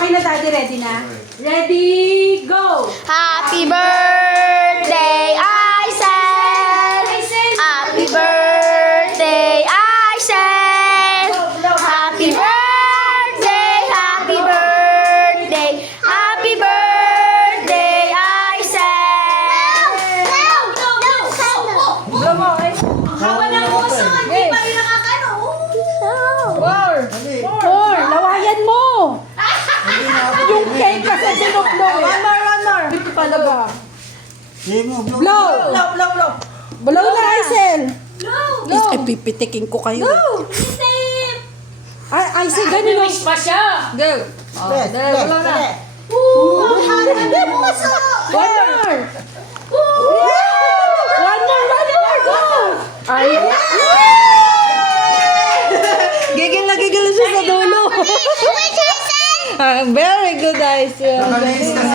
Okay na, Daddy. Ready na? Ready, go! Happy birthday, Aisel! Happy birthday, Aisel! Happy birthday, happy birthday, happy birthday, Aisel! Blow mo, okay? Hawa ng uso, hindi pa rin nakakano. Four! Four! Lawayan mo! Yung cake kasi binukbong. One more. Ito talaga. Blow! Blow. Blow na, Aisel! Blow. Ay, pipitikin ko kayo. Isip. Ay, Aisel, ganun. Wish pa siya. Go! Blow na. Ang hara ng uso. One more! One more! Go! Ay! Gigil na siya sa dulo. Very good, Aisel.